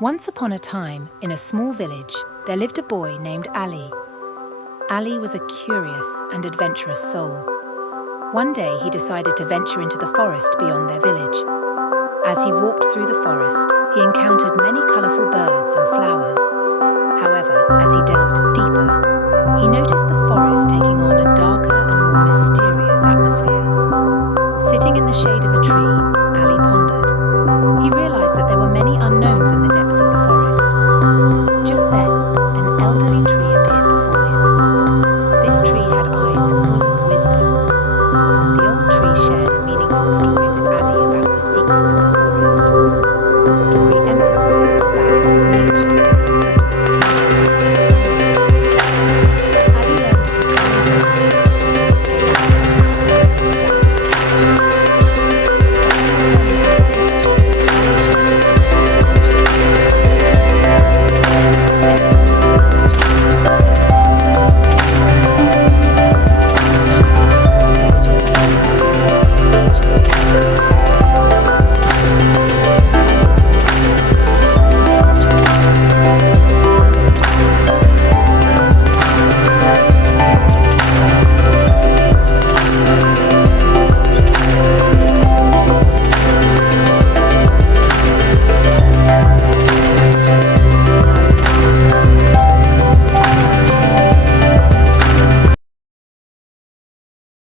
Once upon a time, in a small village, there lived a boy named Ali. Ali was a curious and adventurous soul. One day he decided to venture into the forest beyond their village. As he walked through the forest, he encountered many colourful birds and flowers. However, as he delved deeper, he noticed the forest taking on a dark